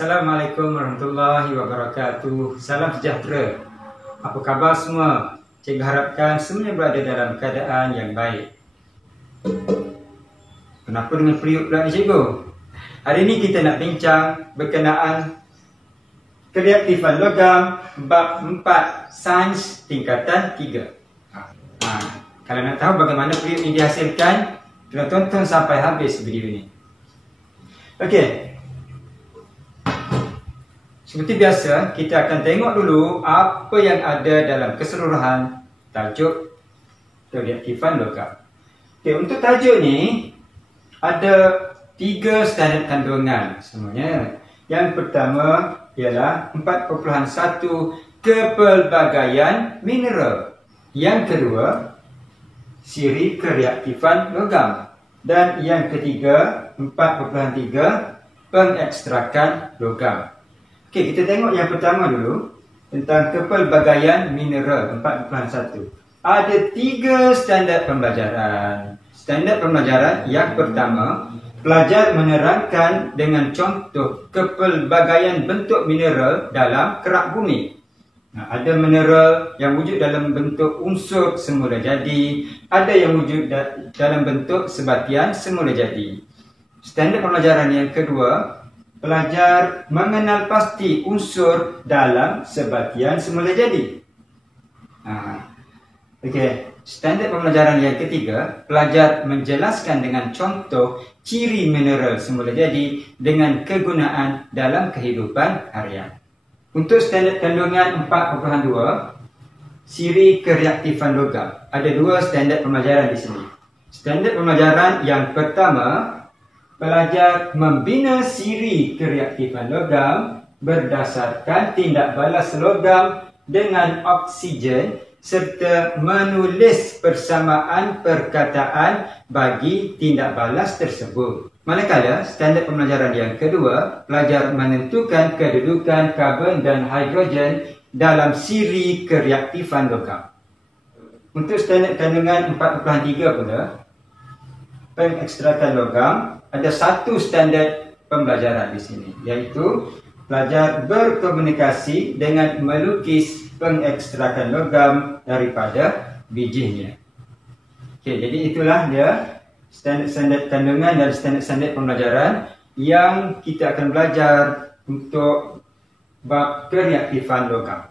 Assalamualaikum warahmatullahi wabarakatuh. Salam sejahtera. Apa khabar semua? Cikgu harapkan semuanya berada dalam keadaan yang baik. Kenapa dengan periuk pula ni cikgu? Hari ini kita nak bincang berkenaan kereaktifan logam bab 4 sains tingkatan 3. Kalau nak tahu bagaimana periuk ini dihasilkan, kena tonton sampai habis video ini. Okey. Seperti biasa, kita akan tengok dulu apa yang ada dalam keseluruhan tajuk kereaktifan logam. Okey, untuk tajuk ni ada 3 standard kandungan semuanya. Yang pertama ialah 4.1 kepelbagaian mineral. Yang kedua, siri kereaktifan logam. Dan yang ketiga, 4.3 pengekstrakan logam. Okey, kita tengok yang pertama dulu tentang kepelbagaian mineral 4.1. Ada 3 standard pembelajaran. Standard pembelajaran yang pertama, pelajar menerangkan dengan contoh kepelbagaian bentuk mineral dalam kerak bumi. Ada mineral yang wujud dalam bentuk unsur semula jadi, ada yang wujud dalam bentuk sebatian semula jadi. Standard pembelajaran yang kedua, pelajar mengenal pasti unsur dalam sebatian semula jadi. Okey, standard pembelajaran yang ketiga, pelajar menjelaskan dengan contoh ciri mineral semula jadi dengan kegunaan dalam kehidupan harian. Untuk standard kandungan 4.2, siri kereaktifan logam. Ada 2 standard pembelajaran di sini. Standard pembelajaran yang pertama, pelajar membina siri kereaktifan logam berdasarkan tindak balas logam dengan oksigen serta menulis persamaan perkataan bagi tindak balas tersebut. Manakala standard pembelajaran yang kedua, pelajar menentukan kedudukan karbon dan hidrogen dalam siri kereaktifan logam. Untuk standard kandungan 4.3 pula, pengekstrakan logam, ada 1 standard pembelajaran di sini, iaitu pelajar berkomunikasi dengan melukis pengekstrakan logam daripada bijinya. Okey, jadi itulah dia standard-standard kandungan dan standard-standard pembelajaran yang kita akan belajar untuk bab kereaktifan logam.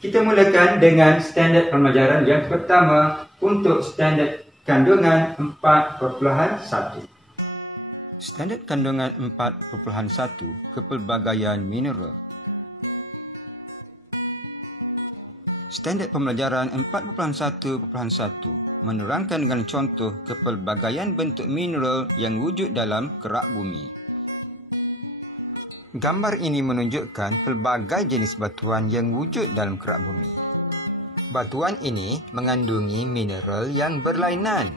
Kita mulakan dengan standard pembelajaran yang pertama untuk standard kandungan 4.1. Standard kandungan 4.1 kepelbagaian mineral. Standard pembelajaran 4.1.1 menerangkan dengan contoh kepelbagaian bentuk mineral yang wujud dalam kerak bumi. Gambar ini menunjukkan pelbagai jenis batuan yang wujud dalam kerak bumi. Batuan ini mengandungi mineral yang berlainan.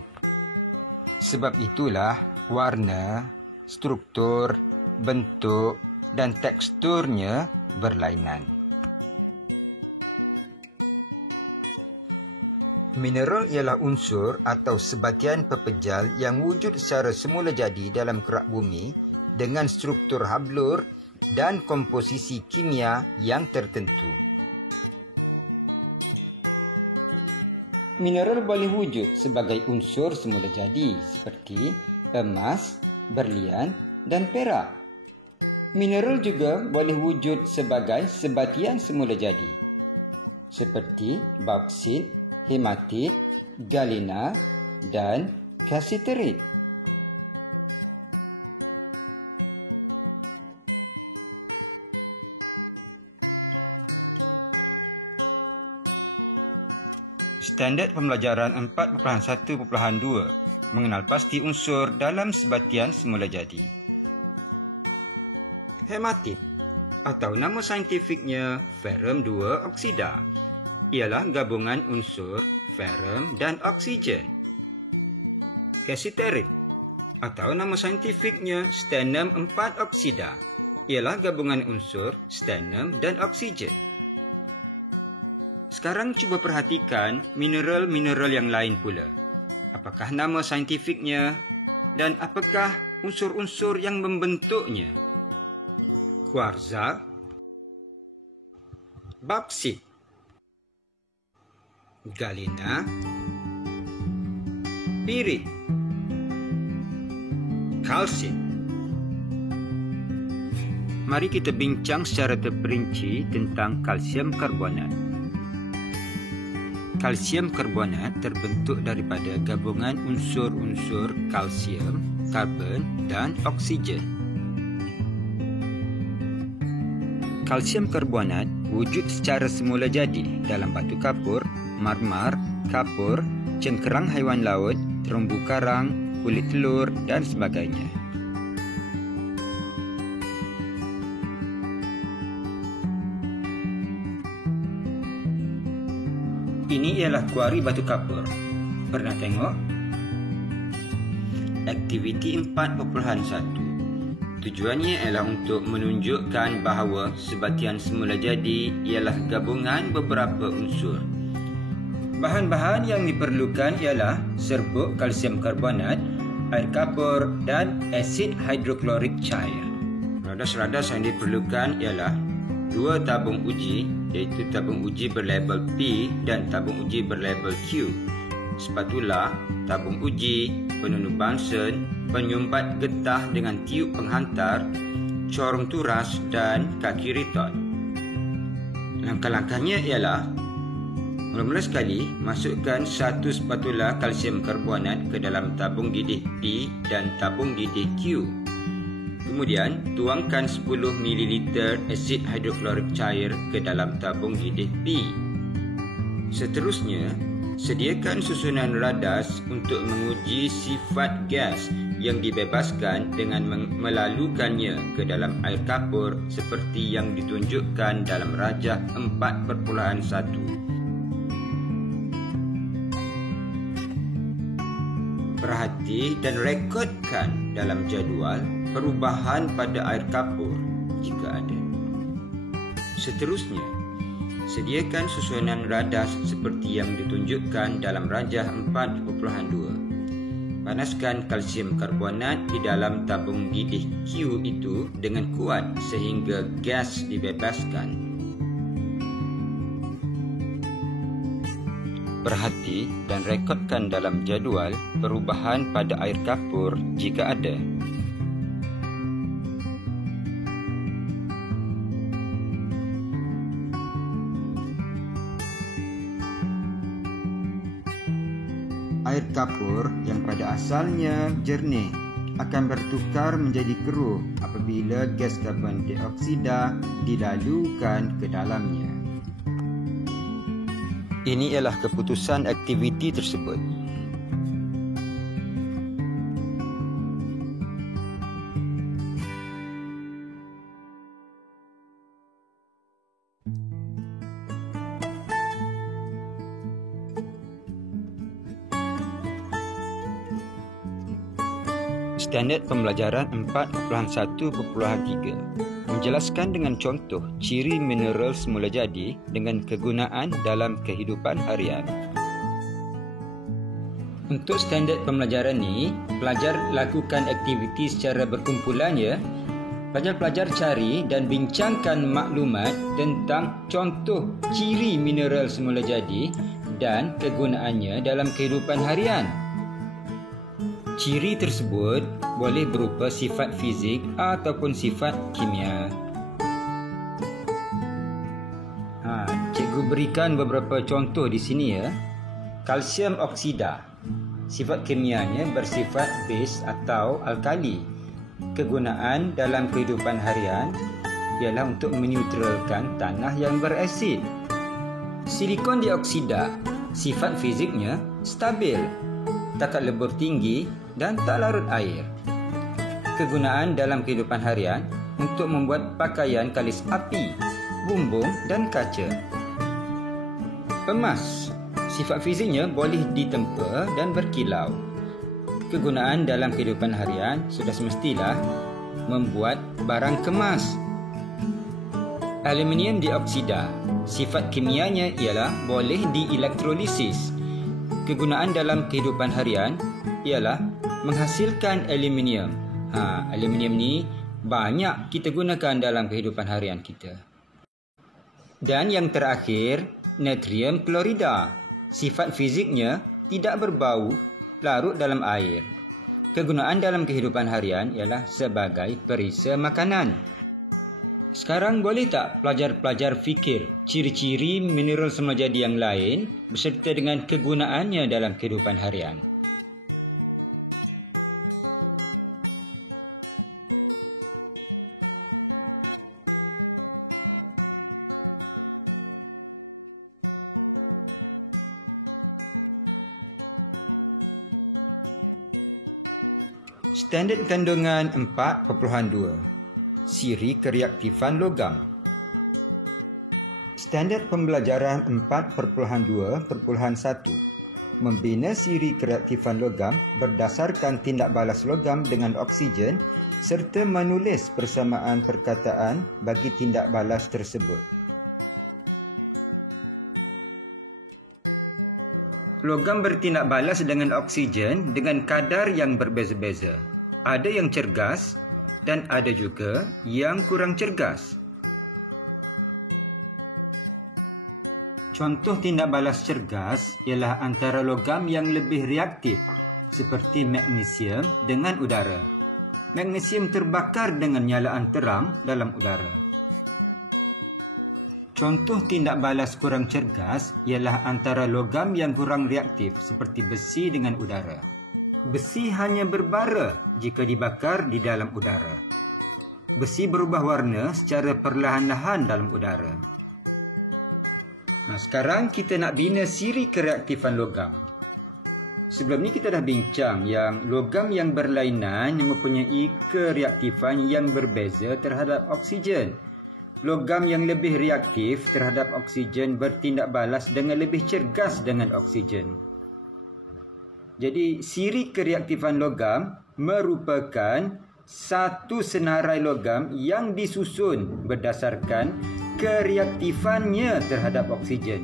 Sebab itulah warna, struktur, bentuk dan teksturnya berlainan. Mineral ialah unsur atau sebatian pepejal yang wujud secara semula jadi dalam kerak bumi dengan struktur hablur dan komposisi kimia yang tertentu. Mineral boleh wujud sebagai unsur semula jadi seperti emas, berlian dan perak. Mineral juga boleh wujud sebagai sebatian semula jadi seperti bauksit, hematit, galena dan kasiterit. Standard pembelajaran 4.1.2 mengenal pasti unsur dalam sebatian semula jadi. Hematit atau nama saintifiknya ferrum 2 oksida ialah gabungan unsur ferrum dan oksigen. Kasiterit atau nama saintifiknya stannum 4 oksida ialah gabungan unsur stannum dan oksigen. Sekarang cuba perhatikan mineral-mineral yang lain pula. Apakah nama saintifiknya dan apakah unsur-unsur yang membentuknya? kuarza, bauksit, galena, pirit, kalsit. Mari kita bincang secara terperinci tentang kalsium karbonat. Kalsium karbonat terbentuk daripada gabungan unsur-unsur kalsium, karbon dan oksigen. Kalsium karbonat wujud secara semula jadi dalam batu kapur, marmar, kapur, cengkerang haiwan laut, terumbu karang, kulit telur dan sebagainya. Ini ialah kuari batu kapur. Pernah tengok? Aktiviti 4.1. Tujuannya ialah untuk menunjukkan bahawa sebatian semula jadi ialah gabungan beberapa unsur. Bahan-bahan yang diperlukan ialah serbuk kalsium karbonat, air kapur dan asid hidroklorik cair. Radas-radas yang diperlukan ialah 2 tabung uji, iaitu tabung uji berlabel P dan tabung uji berlabel Q, spatula, tabung uji, penunuk Bunsen, penyumbat getah dengan tiup penghantar, corong turas dan kaki ritot. Langkah-langkahnya ialah: mula-mula sekali, masukkan 1 spatula kalsium karbonat ke dalam tabung didih P dan tabung didih Q. Kemudian, tuangkan 10 ml asid hidroklorik cair ke dalam tabung didih P. Seterusnya, sediakan susunan radas untuk menguji sifat gas yang dibebaskan dengan melalukannya ke dalam air kapur seperti yang ditunjukkan dalam rajah 4.1. Perhati dan rekodkan dalam jadual perubahan pada air kapur jika ada. Seterusnya, sediakan susunan radas seperti yang ditunjukkan dalam rajah 4.2. Panaskan kalsium karbonat di dalam tabung didih Q itu dengan kuat sehingga gas dibebaskan. Perhati dan rekodkan dalam jadual perubahan pada air kapur jika ada. Air kapur yang pada asalnya jernih akan bertukar menjadi keruh apabila gas karbon dioksida dilalukan ke dalamnya. Ini ialah keputusan aktiviti tersebut. Standard Pembelajaran 4.1.3 menjelaskan dengan contoh ciri mineral semula jadi dengan kegunaan dalam kehidupan harian. Untuk standard pembelajaran ni, pelajar lakukan aktiviti secara berkumpulan ya. Pelajar-pelajar cari dan bincangkan maklumat tentang contoh ciri mineral semula jadi dan kegunaannya dalam kehidupan harian. Ciri tersebut boleh berupa sifat fizik ataupun sifat kimia. Cikgu berikan beberapa contoh di sini ya. Kalsium oksida. Sifat kimianya bersifat base atau alkali. Kegunaan dalam kehidupan harian ialah untuk menetralkan tanah yang berasid. Silikon dioksida. Sifat fiziknya stabil, takat lebur tinggi dan tak larut air. Kegunaan dalam kehidupan harian untuk membuat pakaian kalis api, bumbung dan kaca. Emas, sifat fiziknya boleh ditempa dan berkilau. Kegunaan dalam kehidupan harian sudah semestilah membuat barang kemas. Aluminium dioksida, sifat kimianya ialah boleh dielektrolisis. Kegunaan dalam kehidupan harian ialah menghasilkan aluminium. Aluminium ni banyak kita gunakan dalam kehidupan harian kita. Dan yang terakhir, natrium klorida. Sifat fiziknya tidak berbau, larut dalam air. Kegunaan dalam kehidupan harian ialah sebagai perisa makanan. Sekarang boleh tak pelajar-pelajar fikir ciri-ciri mineral semulajadi yang lain beserta dengan kegunaannya dalam kehidupan harian? Standard kandungan 4.2. Siri kereaktifan logam. Standard pembelajaran 4.2.1. Membina siri kereaktifan logam berdasarkan tindak balas logam dengan oksigen serta menulis persamaan perkataan bagi tindak balas tersebut. Logam bertindak balas dengan oksigen dengan kadar yang berbeza-beza. Ada yang cergas dan ada juga yang kurang cergas. Contoh tindak balas cergas ialah antara logam yang lebih reaktif seperti magnesium dengan udara. Magnesium terbakar dengan nyalaan terang dalam udara. Contoh tindak balas kurang cergas ialah antara logam yang kurang reaktif seperti besi dengan udara. Besi hanya berbara jika dibakar di dalam udara. Besi berubah warna secara perlahan-lahan dalam udara. Sekarang kita nak bina siri kereaktifan logam. Sebelum ni kita dah bincang yang logam yang berlainan mempunyai kereaktifan yang berbeza terhadap oksigen. Logam yang lebih reaktif terhadap oksigen bertindak balas dengan lebih cergas dengan oksigen. Jadi, siri kereaktifan logam merupakan satu senarai logam yang disusun berdasarkan kereaktifannya terhadap oksigen,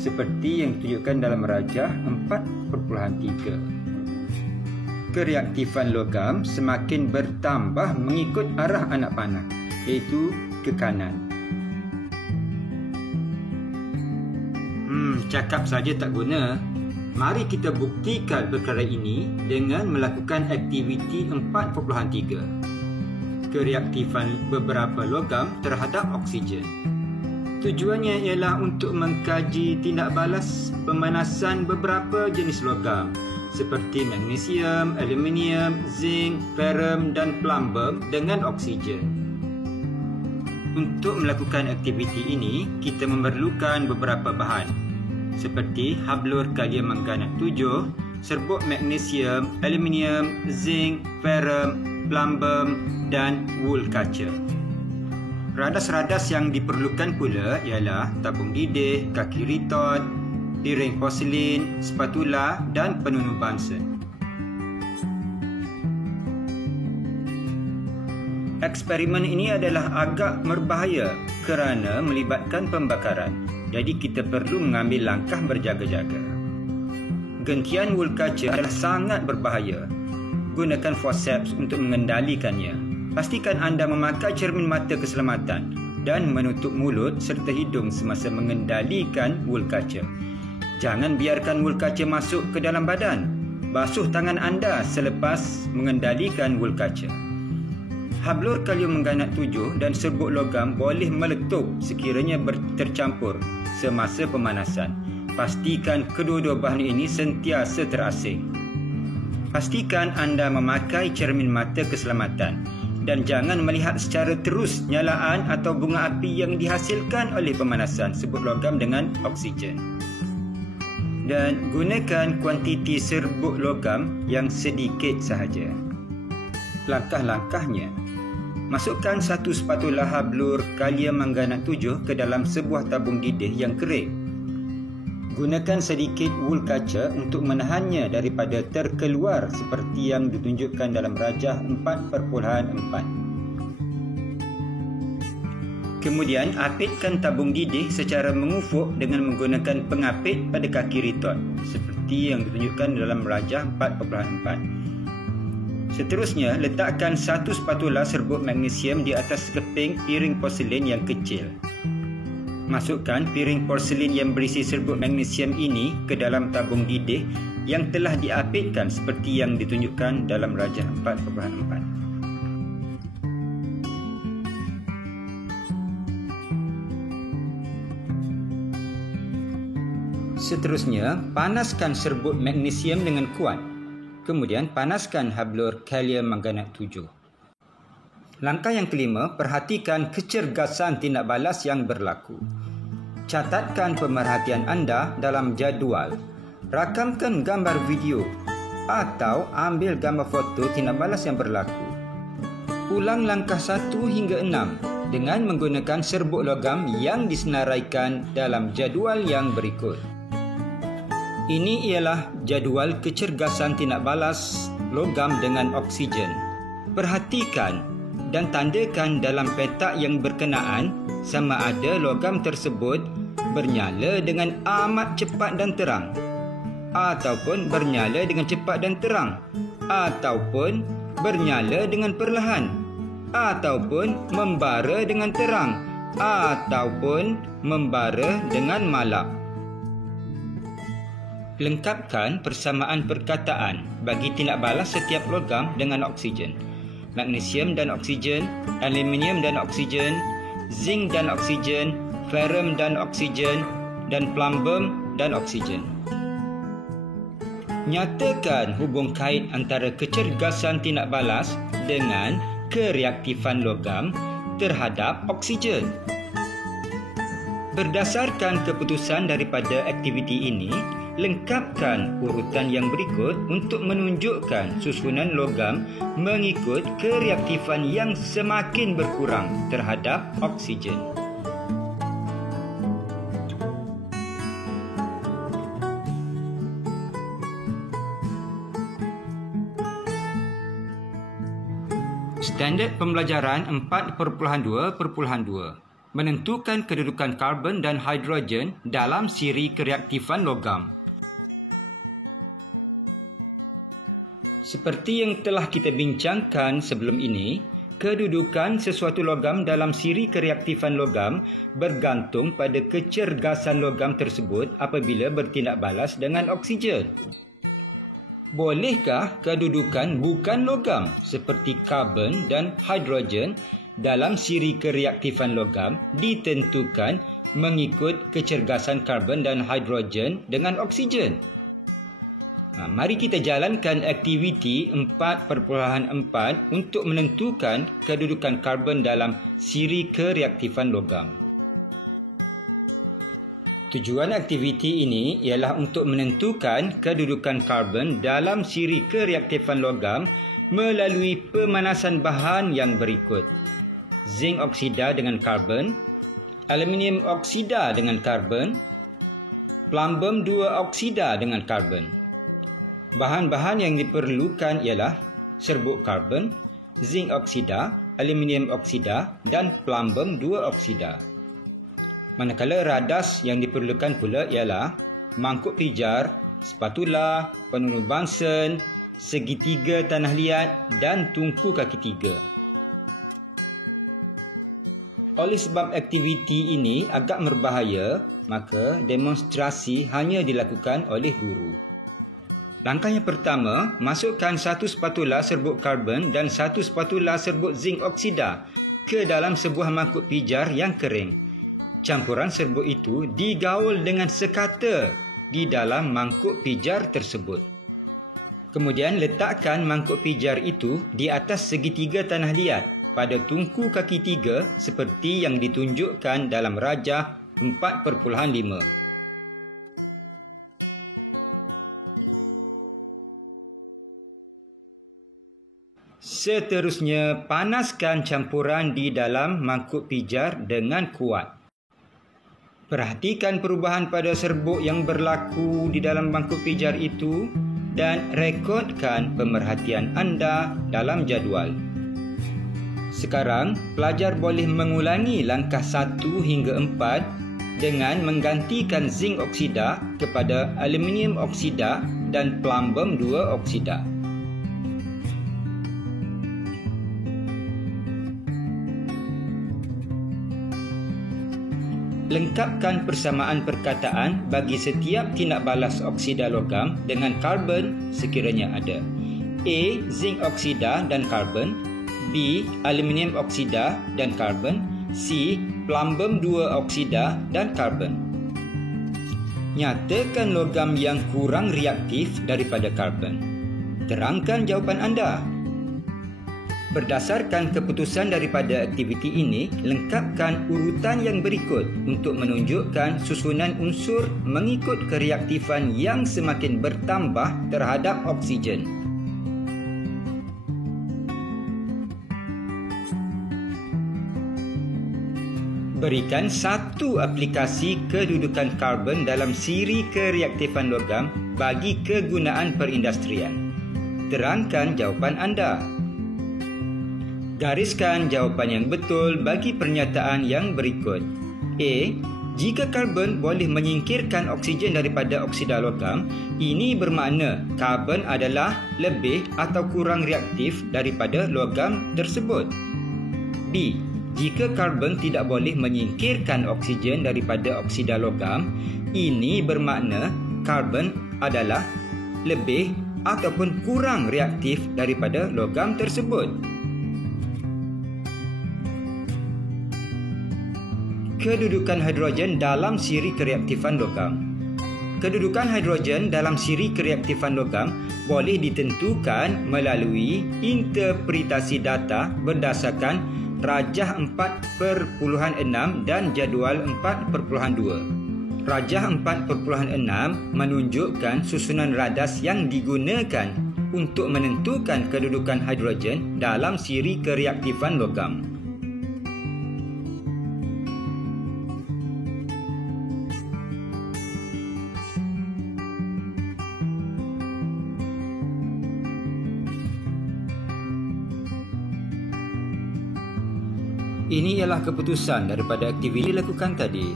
seperti yang ditunjukkan dalam rajah 4.3. Kereaktifan logam semakin bertambah mengikut arah anak panah, iaitu ke kanan. Cakap saja tak guna. Mari kita buktikan perkara ini dengan melakukan aktiviti 4.3. Kereaktifan beberapa logam terhadap oksigen. Tujuannya ialah untuk mengkaji tindak balas pemanasan beberapa jenis logam seperti magnesium, aluminium, zinc, ferrum dan plumbum dengan oksigen. Untuk melakukan aktiviti ini, kita memerlukan beberapa bahan seperti hablur kalium manganat 7, serbuk magnesium, aluminium, zinc, ferrum, plumbum dan wool kaca. Radas-radas yang diperlukan pula ialah tabung didih, kaki ritot, piring porselin, spatula dan penunu Bunsen. Eksperimen ini adalah agak berbahaya kerana melibatkan pembakaran. Jadi kita perlu mengambil langkah berjaga-jaga. Gentian wool kaca adalah sangat berbahaya. Gunakan forceps untuk mengendalikannya. Pastikan anda memakai cermin mata keselamatan dan menutup mulut serta hidung semasa mengendalikan wool kaca. Jangan biarkan wool kaca masuk ke dalam badan. Basuh tangan anda selepas mengendalikan wool kaca. Hablur kalium manganat 7 dan serbuk logam boleh meletup sekiranya tercampur semasa pemanasan. Pastikan kedua-dua bahan ini sentiasa terasing. Pastikan anda memakai cermin mata keselamatan dan jangan melihat secara terus nyalaan atau bunga api yang dihasilkan oleh pemanasan serbuk logam dengan oksigen. Dan gunakan kuantiti serbuk logam yang sedikit sahaja. Langkah-langkahnya: masukkan satu spatula hablur kalium manganat 7 ke dalam sebuah tabung didih yang kering. Gunakan sedikit wool kaca untuk menahannya daripada terkeluar seperti yang ditunjukkan dalam rajah 4.4. Kemudian apitkan tabung didih secara mengufuk dengan menggunakan pengapit pada kaki ritot seperti yang ditunjukkan dalam rajah 4.4. Seterusnya, letakkan satu spatula serbuk magnesium di atas keping piring porselin yang kecil. Masukkan piring porselin yang berisi serbuk magnesium ini ke dalam tabung didih yang telah diapitkan seperti yang ditunjukkan dalam rajah 4.4. Seterusnya, panaskan serbuk magnesium dengan kuat. Kemudian, panaskan hablur kalium manganat 7. Langkah yang kelima, perhatikan kecergasan tindak balas yang berlaku. Catatkan pemerhatian anda dalam jadual. Rakamkan gambar video atau ambil gambar foto tindak balas yang berlaku. Ulang langkah 1 hingga 6 dengan menggunakan serbuk logam yang disenaraikan dalam jadual yang berikut. Ini ialah jadual kecergasan tindak balas logam dengan oksigen. Perhatikan dan tandakan dalam petak yang berkenaan sama ada logam tersebut bernyala dengan amat cepat dan terang, ataupun bernyala dengan cepat dan terang, ataupun bernyala dengan perlahan, ataupun membara dengan terang, ataupun membara dengan malap. Lengkapkan persamaan perkataan bagi tindak balas setiap logam dengan oksigen. Magnesium dan oksigen, aluminium dan oksigen, zinc dan oksigen, ferrum dan oksigen, dan plumbum dan oksigen. Nyatakan hubung kait antara kecergasan tindak balas dengan kereaktifan logam terhadap oksigen. Berdasarkan keputusan daripada aktiviti ini, lengkapkan urutan yang berikut untuk menunjukkan susunan logam mengikut kereaktifan yang semakin berkurang terhadap oksigen. Standard pembelajaran 4.2.2 menentukan kedudukan karbon dan hidrogen dalam siri kereaktifan logam. Seperti yang telah kita bincangkan sebelum ini, kedudukan sesuatu logam dalam siri kereaktifan logam bergantung pada kecergasan logam tersebut apabila bertindak balas dengan oksigen. Bolehkah kedudukan bukan logam seperti karbon dan hidrogen dalam siri kereaktifan logam ditentukan mengikut kecergasan karbon dan hidrogen dengan oksigen? Mari kita jalankan aktiviti 4.4 untuk menentukan kedudukan karbon dalam siri kereaktifan logam. Tujuan aktiviti ini ialah untuk menentukan kedudukan karbon dalam siri kereaktifan logam melalui pemanasan bahan yang berikut. Zinc oksida dengan karbon, aluminium oksida dengan karbon, plumbum 2 oksida dengan karbon. Bahan-bahan yang diperlukan ialah serbuk karbon, zinc oksida, aluminium oksida dan plumbum 2 oksida. Manakala radas yang diperlukan pula ialah mangkuk pijar, spatula, penurun Bunsen, segitiga tanah liat dan tungku kaki 3. Oleh sebab aktiviti ini agak berbahaya, maka demonstrasi hanya dilakukan oleh guru. Langkah yang pertama, masukkan satu spatula serbuk karbon dan satu spatula serbuk zinc oksida ke dalam sebuah mangkuk pijar yang kering. Campuran serbuk itu digaul dengan sekata di dalam mangkuk pijar tersebut. Kemudian letakkan mangkuk pijar itu di atas segitiga tanah liat pada tungku kaki 3 seperti yang ditunjukkan dalam rajah 4.5. Seterusnya, panaskan campuran di dalam mangkuk pijar dengan kuat. Perhatikan perubahan pada serbuk yang berlaku di dalam mangkuk pijar itu dan rekodkan pemerhatian anda dalam jadual. Sekarang, pelajar boleh mengulangi langkah 1 hingga 4 dengan menggantikan zinc oksida kepada aluminium oksida dan plumbum 2 oksida. Lengkapkan persamaan perkataan bagi setiap tindak balas oksida logam dengan karbon sekiranya ada. A. Zinc oksida dan karbon. B. Aluminium oksida dan karbon. C. Plumbum 2 oksida dan karbon. Nyatakan logam yang kurang reaktif daripada karbon. Terangkan jawapan anda. Berdasarkan keputusan daripada aktiviti ini, lengkapkan urutan yang berikut untuk menunjukkan susunan unsur mengikut kereaktifan yang semakin bertambah terhadap oksigen. Berikan satu aplikasi kedudukan karbon dalam siri kereaktifan logam bagi kegunaan perindustrian. Terangkan jawapan anda. Gariskan jawapan yang betul bagi pernyataan yang berikut. A. Jika karbon boleh menyingkirkan oksigen daripada oksida logam, ini bermakna karbon adalah lebih atau kurang reaktif daripada logam tersebut. B. Jika karbon tidak boleh menyingkirkan oksigen daripada oksida logam, ini bermakna karbon adalah lebih ataupun kurang reaktif daripada logam tersebut. Kedudukan hidrogen dalam siri kereaktifan logam. Kedudukan hidrogen dalam siri kereaktifan logam boleh ditentukan melalui interpretasi data berdasarkan rajah 4.6 dan jadual 4.2. Rajah 4.6 menunjukkan susunan radas yang digunakan untuk menentukan kedudukan hidrogen dalam siri kereaktifan logam. Ini ialah keputusan daripada aktiviti dilakukan tadi.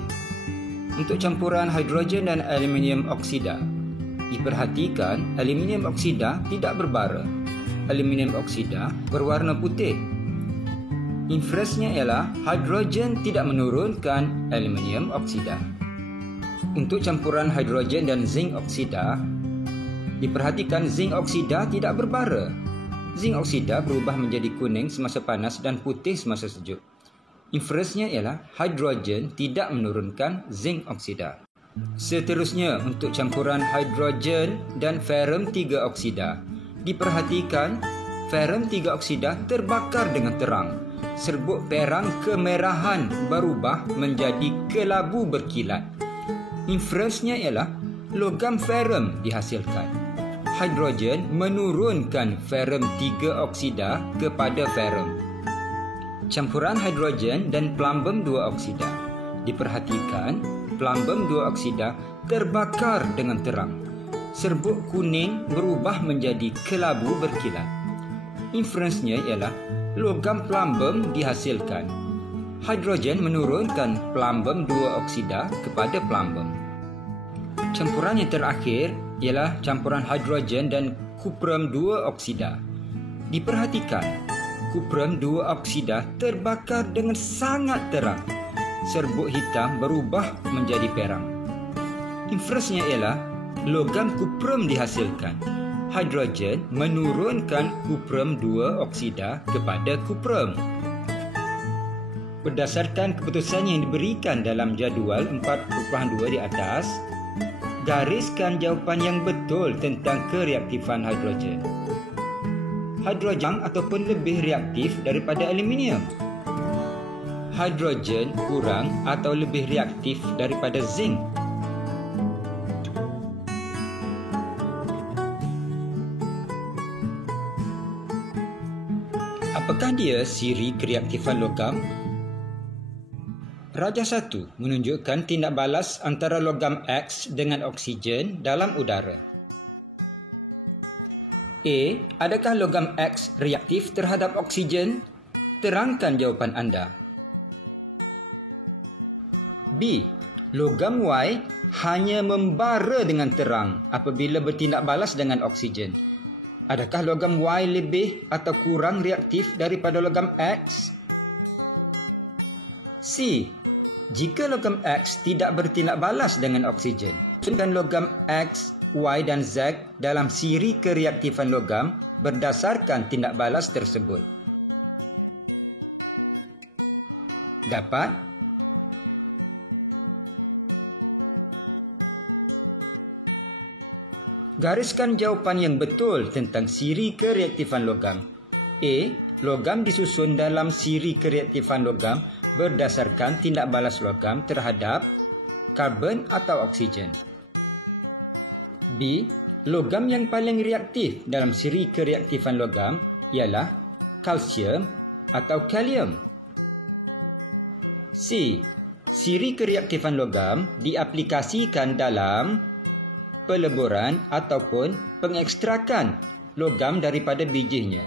Untuk campuran hidrogen dan aluminium oksida, diperhatikan aluminium oksida tidak berbara. Aluminium oksida berwarna putih. Inferensnya ialah hidrogen tidak menurunkan aluminium oksida. Untuk campuran hidrogen dan zinc oksida, diperhatikan zinc oksida tidak berbara. Zinc oksida berubah menjadi kuning semasa panas dan putih semasa sejuk. Inferensnya ialah hidrogen tidak menurunkan zinc oksida. Seterusnya, untuk campuran hidrogen dan ferrum 3 oksida, diperhatikan ferrum 3 oksida terbakar dengan terang. Serbuk perang kemerahan berubah menjadi kelabu berkilat. Inferensnya ialah logam ferrum dihasilkan. Hidrogen menurunkan ferrum 3 oksida kepada ferrum. Campuran hidrogen dan plumbum 2 oksida, diperhatikan plumbum 2 oksida terbakar dengan terang. Serbuk kuning berubah menjadi kelabu berkilat. Inferensnya ialah logam plumbum dihasilkan. Hidrogen menurunkan plumbum 2 oksida kepada plumbum. Campuran yang terakhir ialah campuran hidrogen dan kuprum 2 oksida. Diperhatikan kuprum 2 oksida terbakar dengan sangat terang. Serbuk hitam berubah menjadi perang. Inferensnya ialah logam kuprum dihasilkan. Hidrogen menurunkan kuprum 2 oksida kepada kuprum. Berdasarkan keputusan yang diberikan dalam jadual 4.2 di atas, gariskan jawapan yang betul tentang kereaktifan hidrogen. Hidrogen ataupun lebih reaktif daripada aluminium. Hidrogen kurang atau lebih reaktif daripada zinc. Apakah dia siri kereaktifan logam? Rajah 1 menunjukkan tindak balas antara logam X dengan oksigen dalam udara. A. Adakah logam X reaktif terhadap oksigen? Terangkan jawapan anda. B. Logam Y hanya membara dengan terang apabila bertindak balas dengan oksigen. Adakah logam Y lebih atau kurang reaktif daripada logam X? C. Jika logam X tidak bertindak balas dengan oksigen, susunkan logam X, Y dan Z dalam siri kereaktifan logam berdasarkan tindak balas tersebut. Dapat? Gariskan jawapan yang betul tentang siri kereaktifan logam. A. Logam disusun dalam siri kereaktifan logam berdasarkan tindak balas logam terhadap karbon atau oksigen. B. Logam yang paling reaktif dalam siri kereaktifan logam ialah kalsium atau kalium. C. Siri kereaktifan logam diaplikasikan dalam peleburan ataupun pengekstrakan logam daripada bijinya.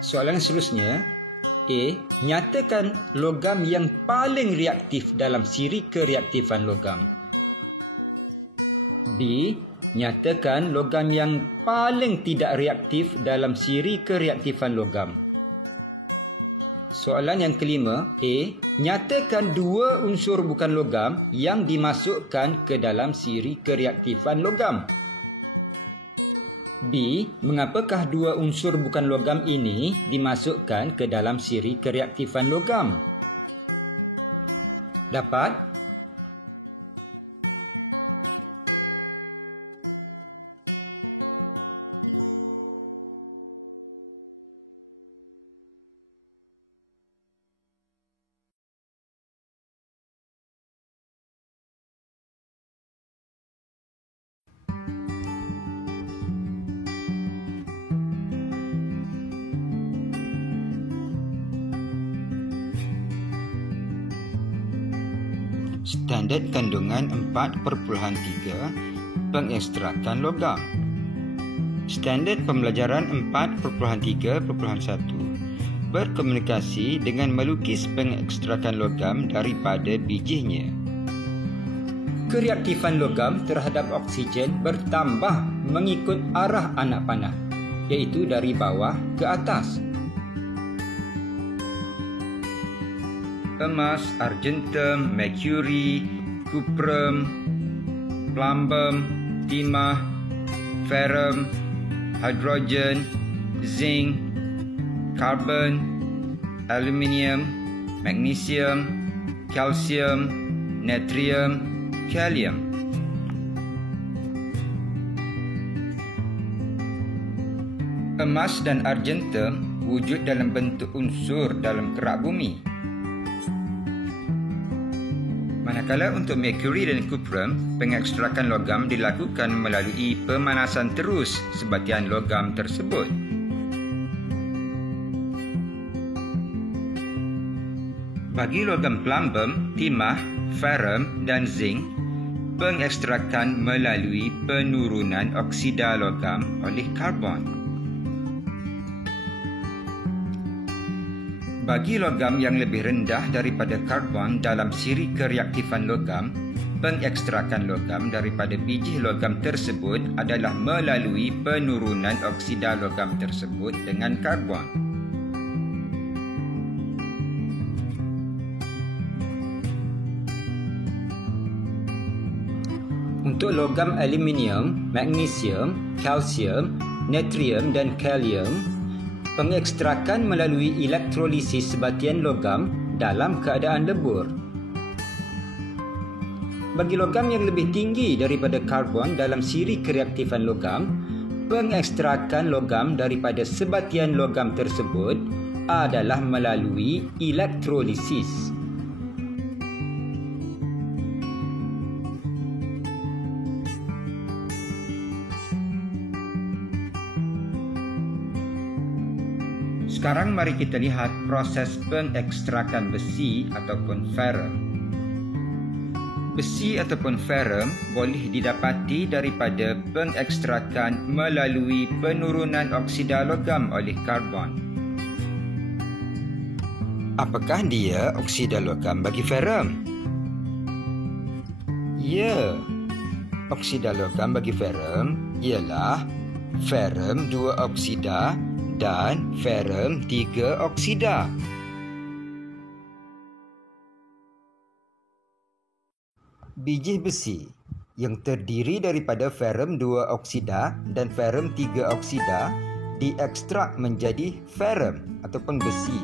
Soalan seterusnya, A. Nyatakan logam yang paling reaktif dalam siri kereaktifan logam. B. Nyatakan logam yang paling tidak reaktif dalam siri kereaktifan logam. Soalan yang kelima, A. Nyatakan dua unsur bukan logam yang dimasukkan ke dalam siri kereaktifan logam. B. Mengapakah dua unsur bukan logam ini dimasukkan ke dalam siri kereaktifan logam? Dapat? Standard kandungan 4.3 pengekstrakan logam. Standard pembelajaran 4.3.1 berkomunikasi dengan melukis pengekstrakan logam daripada bijinya. Kereaktifan logam terhadap oksigen bertambah mengikut arah anak panah, iaitu dari bawah ke atas. Emas, argentum, merkuri, cuprum, plumbum, timah, ferrum, hidrogen, zinc, carbon, aluminium, magnesium, kalsium, natrium, kalium. Emas dan argentum wujud dalam bentuk unsur dalam kerak bumi. Manakala untuk merkuri dan cuprum, pengekstrakan logam dilakukan melalui pemanasan terus sebatian logam tersebut. Bagi logam plumbum, timah, ferrum dan zinc, pengekstrakan melalui penurunan oksida logam oleh karbon. Bagi logam yang lebih rendah daripada karbon dalam siri kereaktifan logam, pengekstrakan logam daripada biji logam tersebut adalah melalui penurunan oksida logam tersebut dengan karbon. Untuk logam aluminium, magnesium, kalsium, natrium dan kalium, pengekstrakan melalui elektrolisis sebatian logam dalam keadaan lebur. Bagi logam yang lebih tinggi daripada karbon dalam siri kereaktifan logam, pengekstrakan logam daripada sebatian logam tersebut adalah melalui elektrolisis. Sekarang mari kita lihat proses pengekstrakan besi ataupun ferrum. Besi ataupun ferrum boleh didapati daripada pengekstrakan melalui penurunan oksida logam oleh karbon. Apakah dia oksida logam bagi ferrum? Ya, oksida logam bagi ferrum ialah ferrum 2 oksida dan ferrum 3 oksida. Biji besi yang terdiri daripada ferrum 2 oksida dan ferrum 3 oksida diekstrak menjadi ferrum ataupun besi.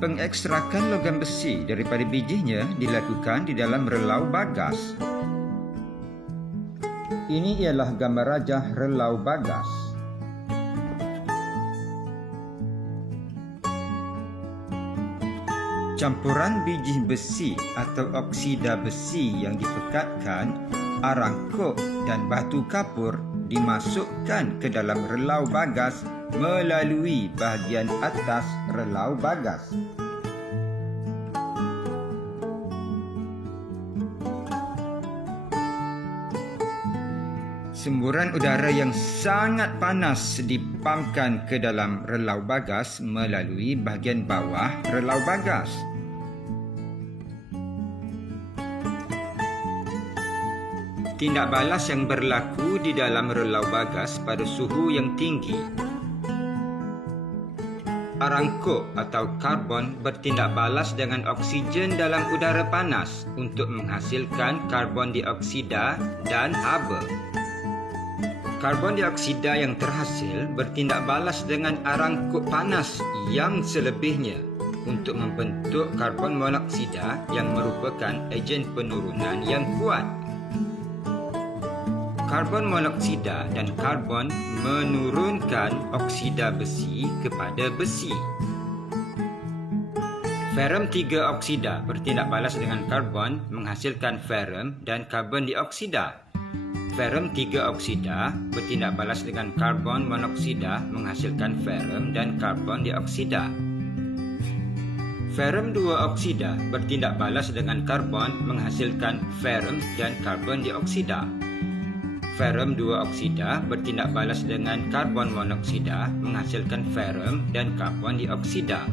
Pengekstrakan logam besi daripada bijinya dilakukan di dalam relau bagas. Ini ialah gambar rajah relau bagas. Campuran biji besi atau oksida besi yang dipekatkan, arangkok dan batu kapur dimasukkan ke dalam relau bagas melalui bahagian atas relau bagas. Semburan udara yang sangat panas dipampkan ke dalam relau bagas melalui bahagian bawah relau bagas. Tindak balas yang berlaku di dalam relau bagas pada suhu yang tinggi. Arangkok atau karbon bertindak balas dengan oksigen dalam udara panas untuk menghasilkan karbon dioksida dan haba. Karbon dioksida yang terhasil bertindak balas dengan arangkok panas yang selebihnya untuk membentuk karbon monoksida yang merupakan ejen penurunan yang kuat. Karbon monoksida dan karbon menurunkan oksida besi kepada besi. Ferrum 3 oksida bertindak balas dengan karbon menghasilkan ferrum dan karbon dioksida. Ferrum 3 oksida bertindak balas dengan karbon monoksida menghasilkan ferrum dan karbon dioksida. Ferrum 2 oksida bertindak balas dengan karbon menghasilkan ferrum dan karbon dioksida. Ferrum 2 oksida bertindak balas dengan karbon monoksida menghasilkan ferrum dan karbon dioksida.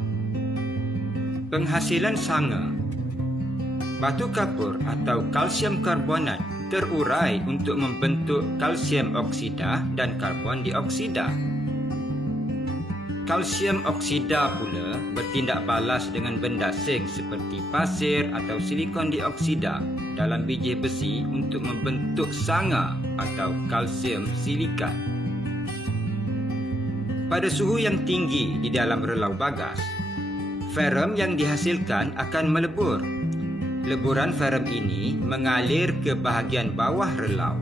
Penghasilan sanga. Batu kapur atau kalsium karbonat terurai untuk membentuk kalsium oksida dan karbon dioksida. Kalsium oksida pula bertindak balas dengan benda asing seperti pasir atau silikon dioksida dalam biji besi untuk membentuk sanga atau kalsium silikat. Pada suhu yang tinggi di dalam relau bagas, ferrum yang dihasilkan akan melebur. Leburan ferrum ini mengalir ke bahagian bawah relau.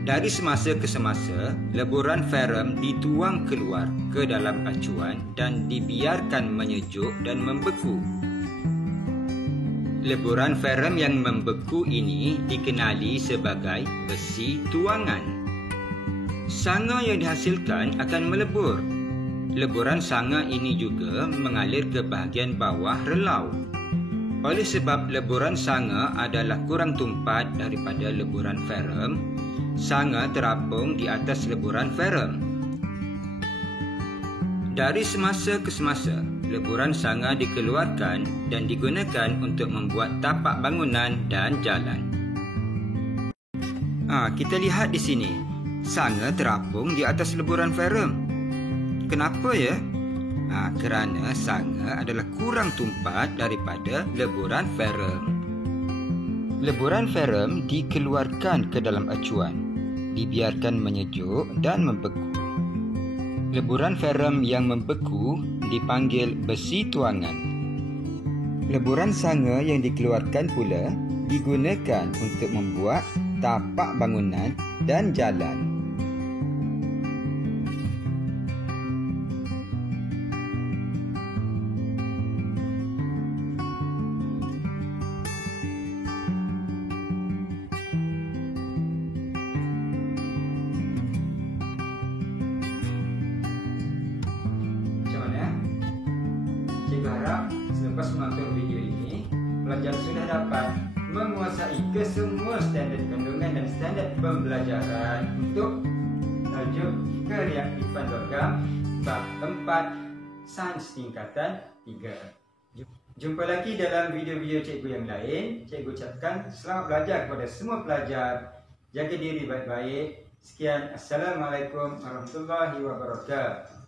Dari semasa ke semasa, leburan ferrum dituang keluar ke dalam acuan dan dibiarkan menyejuk dan membeku. Leburan ferrum yang membeku ini dikenali sebagai besi tuangan. Sanga yang dihasilkan akan melebur. Leburan sanga ini juga mengalir ke bahagian bawah relau. Oleh sebab leburan sanga adalah kurang tumpat daripada leburan ferrum, sanga terapung di atas leburan ferrum. Dari semasa ke semasa, leburan sanga dikeluarkan dan digunakan untuk membuat tapak bangunan dan jalan. Kita lihat di sini, sanga terapung di atas leburan ferrum. Kenapa ya? Kerana sanga adalah kurang tumpat daripada leburan ferrum. Leburan ferrum dikeluarkan ke dalam acuan, dibiarkan menyejuk dan membeku. Leburan ferrum yang membeku dipanggil besi tuangan. Leburan sanga yang dikeluarkan pula digunakan untuk membuat tapak bangunan dan jalan. Cikgu harap selepas menonton video ini, pelajar sudah dapat menguasai kesemua standard kandungan dan standard pembelajaran untuk tajuk kereaktifan logam bab 4 Sains tingkatan 3. Jumpa lagi dalam video-video cikgu yang lain. Cikgu ucapkan selamat belajar kepada semua pelajar. Jaga diri baik-baik. Sekian, Assalamualaikum warahmatullahi wabarakatuh.